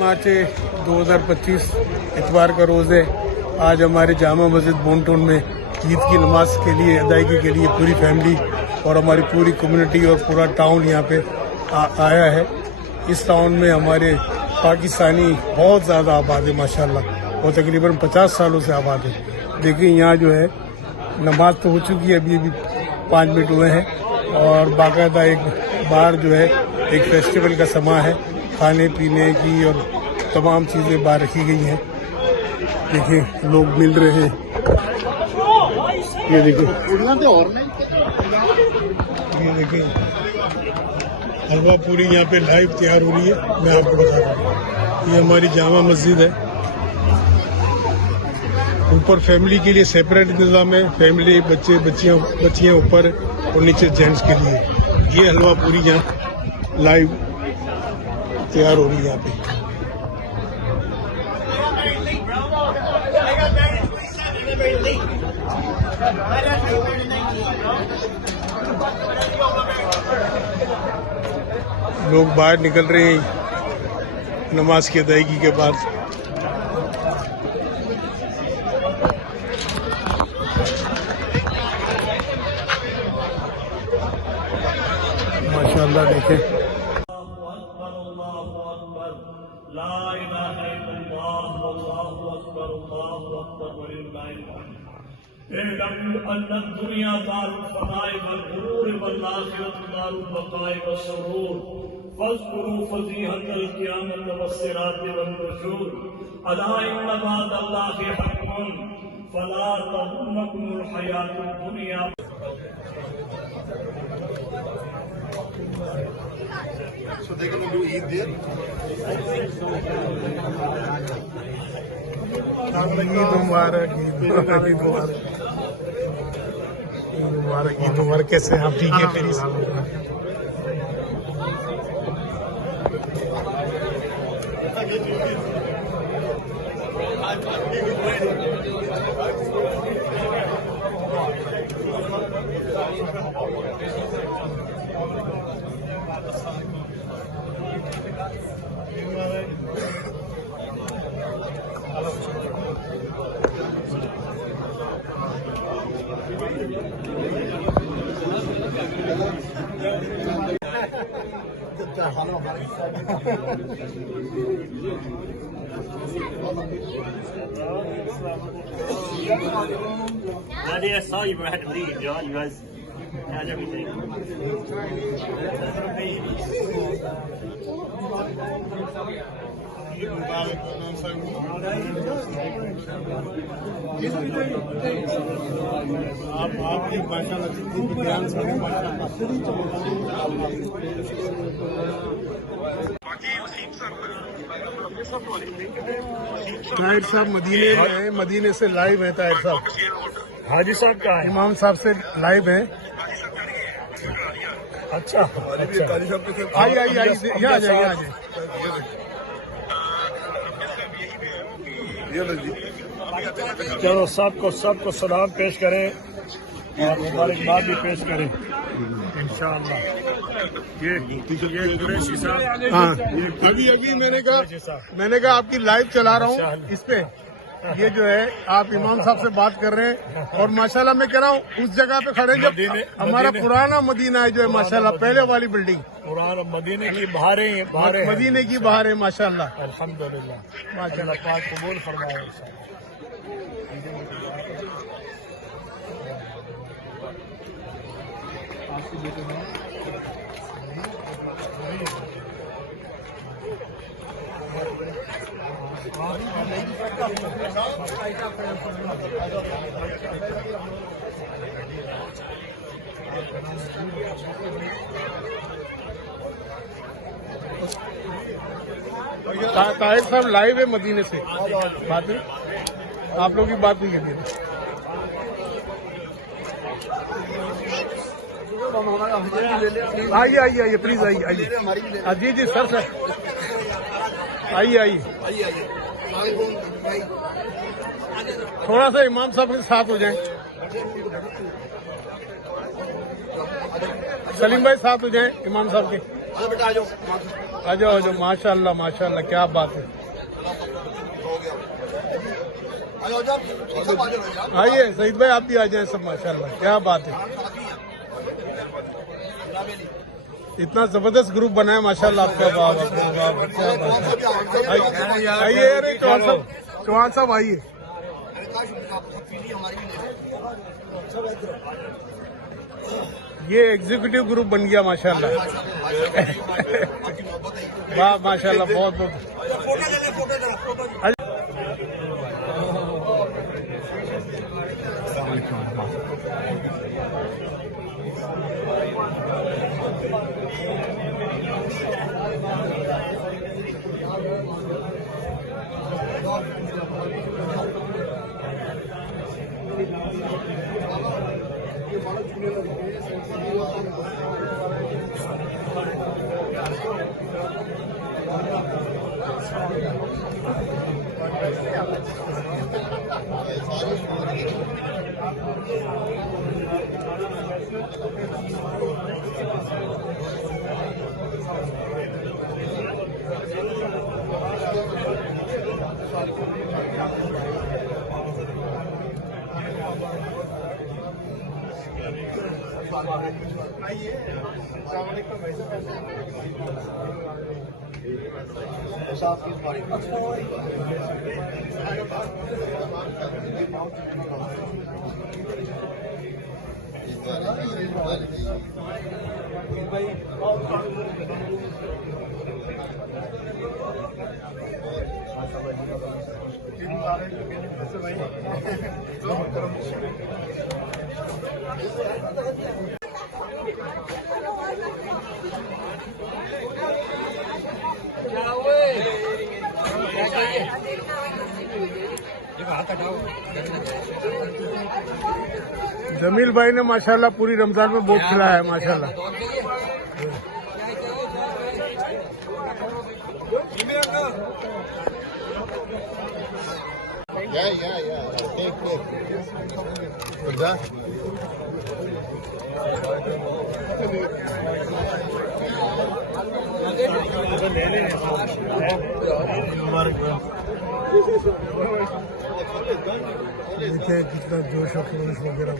मार्च 2025 इतवार का रोज़ है। आज हमारे जामा मस्जिद बोनटोन में ईद की नमाज के लिए अदायगी के लिए पूरी फैमिली और हमारी पूरी कम्युनिटी और पूरा टाउन यहाँ पे आया है। इस टाउन में हमारे पाकिस्तानी बहुत ज़्यादा आबाद है माशाल्लाह, और तकरीबन 50 सालों से आबाद है। देखिए यहाँ जो है नमाज तो हो चुकी है, अभी 5 मिनट हुए हैं, और बाकायदा एक बाहर जो है एक फेस्टिवल का समा है, खाने पीने की और तमाम चीज़ें बाहर रखी गई हैं। देखिए लोग मिल रहे हैं, ये देखिए हलवा पूरी यहाँ पे लाइव तैयार हो रही है। मैं आपको बता रहा हूँ, ये हमारी जामा मस्जिद है। ऊपर फैमिली के लिए सेपरेट इंतजाम है, फैमिली बच्चियाँ ऊपर और नीचे जेंट्स के लिए। ये हलवा पूरी यहाँ लाइव तैयार हो रही है यहाँ पे। लोग बाहर निकल रहे हैं नमाज की अदायगी के बाद। माशाअल्लाह देखें, दुनिया दारुल फनाए वल गुरूर वल आखिरत दारुल बकाए व सुरूर फज़कुरू फज़ीहतल क़ियामत व सिरात वन नुशूर अला इन्ना बअदल्लाहि हक़्क़ुन फला तग़ुर्रकुमुल हयातुद दुनिया। So they're going to do Eid there? Eid मुबारक, ईद मुबारक। कैसे आप ठीक है? फिर Daddy, I saw you had to leave, John. You guys had everything. आप भी माशाल्लाह ध्यान से ताहिर साहब मदीने में है, मदीने से लाइव है। ताहिर साहब हाजी साहब का है, इमाम साहब से लाइव है। अच्छा आई यहाँ आ जाइए। चलो सबको सलाम पेश करें और मुबारकबाद भी पेश करें इंशाअल्लाह। ये कुरैशी साहब, हाँ अभी मैंने कहा आपकी लाइव चला रहा हूँ इस पे। ये जो है आप इमाम साहब से बात कर रहे हैं, और माशाल्लाह मैं कह रहा हूँ उस जगह पे खड़े जब हमारा पुराना मदीना है जो है माशाल्लाह, पहले वाली बिल्डिंग पुराना मदीने की बहारें मदीने की बाहर है माशाल्लाह। अल्हम्दुलिल्लाह, माशाल्लाह पाक कबूल फरमाए। ताहिर साहब लाइव है मदीने से, बात नहीं आप लोग की बात नहीं करनी। आइए प्लीज आइए। जी सर आइए। थोड़ा सा इमाम साहब के साथ हो जाए, सलीम भाई साथ हो जाए इमाम साहब के। बेटा आ जाओ आ जाओ माशाल्लाह माशाल्लाह, क्या बात है। आ जाओ सब आ जाओ। आइए सईद भाई, आप भी आ जाए सब, माशाल्लाह क्या बात है। इतना जबरदस्त ग्रुप बना है माशाल्लाह आपका, बाप क्या बात है। आइए अरे चौहान साहब आइए। ये एग्जीक्यूटिव ग्रुप बन गया माशाल्लाह। वाह माशाल्लाह, बहुत बहुत। जमील भाई ने माशाल्लाह पूरी रमजान में बहुत खिलाया है माशाल्लाह। देखिए कितना जोश और खरोश वगैरह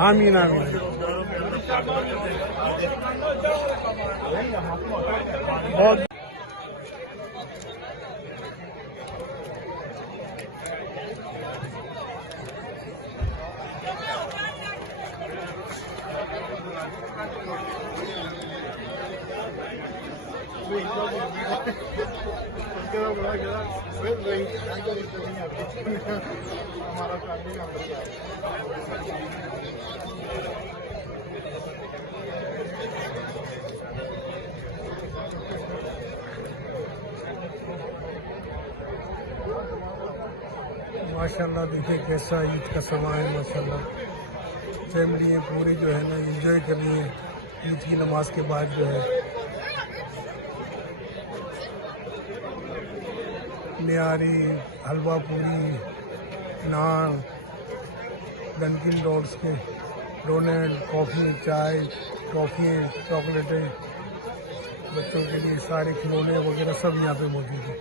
आमीन आमीन। बहुत माशाल्लाह, देखिए कैसा ईद का समय है माशाल्लाह। फैमिली है पूरी जो है ना एंजॉय कर रही है ईद की नमाज के बाद जो है। निहारी, हलवा पूरी, नान, डंकिन डोनट्स के डोनेट, कॉफ़ी, चाय, टॉफ़ी, चॉकलेटें, बच्चों के लिए सारे खिलौने वगैरह सब यहाँ पे मौजूद है।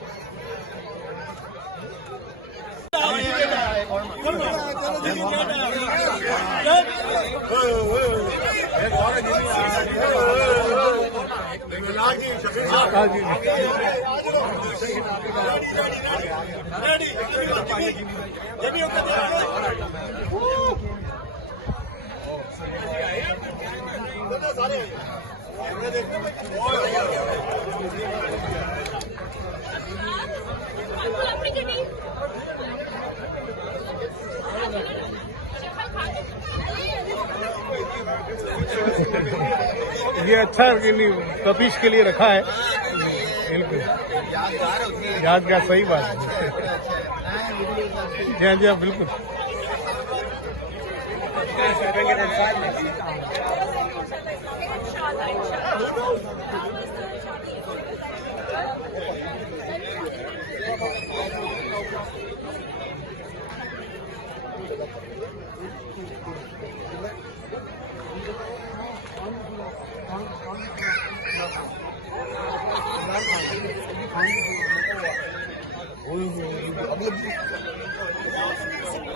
ये अच्छा कि नहीं कपीश के लिए रखा है, बिल्कुल यादगार, सही बात है। जी हाँ जी हाँ, बिल्कुल।